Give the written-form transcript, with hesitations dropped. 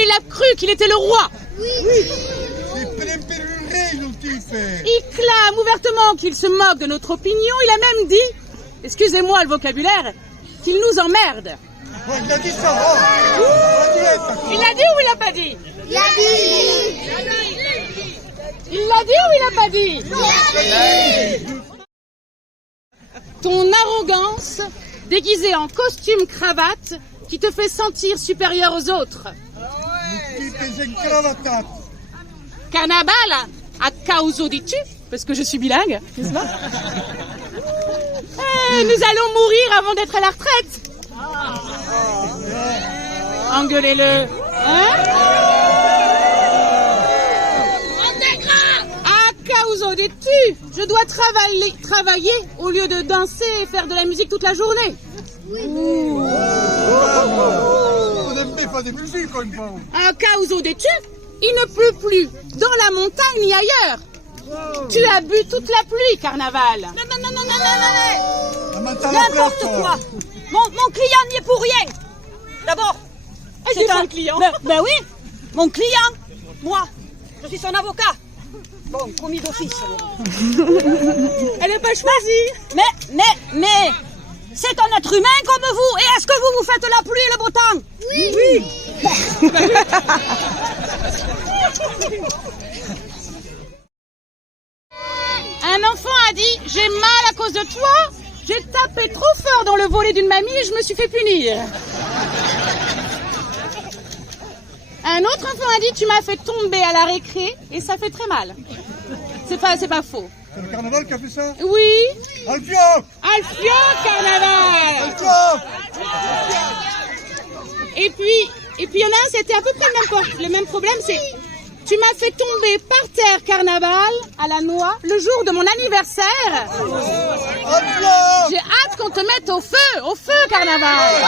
il a cru qu'il était le roi. Oui. Il clame ouvertement qu'il se moque de notre opinion. Il a même dit, excusez-moi le vocabulaire, qu'il nous emmerde. Il a dit ça. Il l'a dit ou il l'a pas dit? Il a dit. Il l'a dit ou il l'a pas dit? Ton arrogance, déguisée en costume cravate, qui te fait sentir supérieur aux autres. Carnaval, a causa di tu, parce que je suis bilingue, n'est-ce pas? Nous allons mourir avant d'être à la retraite. Engueulez-le. Hein? A causa di tu, je dois travailler au lieu de danser et faire de la musique toute la journée. A causa di tu, il ne pleut plus dans la montagne ni ailleurs. Tu as bu toute la pluie, Carnaval. Non. N'importe quoi. Mon client n'y est pour rien. D'abord, c'est un client. Ben oui, mon client. Moi, je suis son avocat. Bon, commis d'office. Elle n'a pas choisi. Mais, c'est un être humain comme vous. Et est-ce que vous faites la pluie et le beau temps? Oui. Un enfant a dit, j'ai mal à cause de toi. J'ai tapé trop fort dans le volet d'une mamie et je me suis fait punir. Un autre enfant a dit, tu m'as fait tomber à la récré et ça fait très mal. C'est pas faux. C'est le Carnaval qui a fait ça? Oui. Alfioc, Carnaval. Et puis il y en a un, c'était à peu près le même problème, c'est tu m'as fait tomber par terre, Carnaval, à la noix, le jour de mon anniversaire. J'ai hâte qu'on te mette au feu, Carnaval.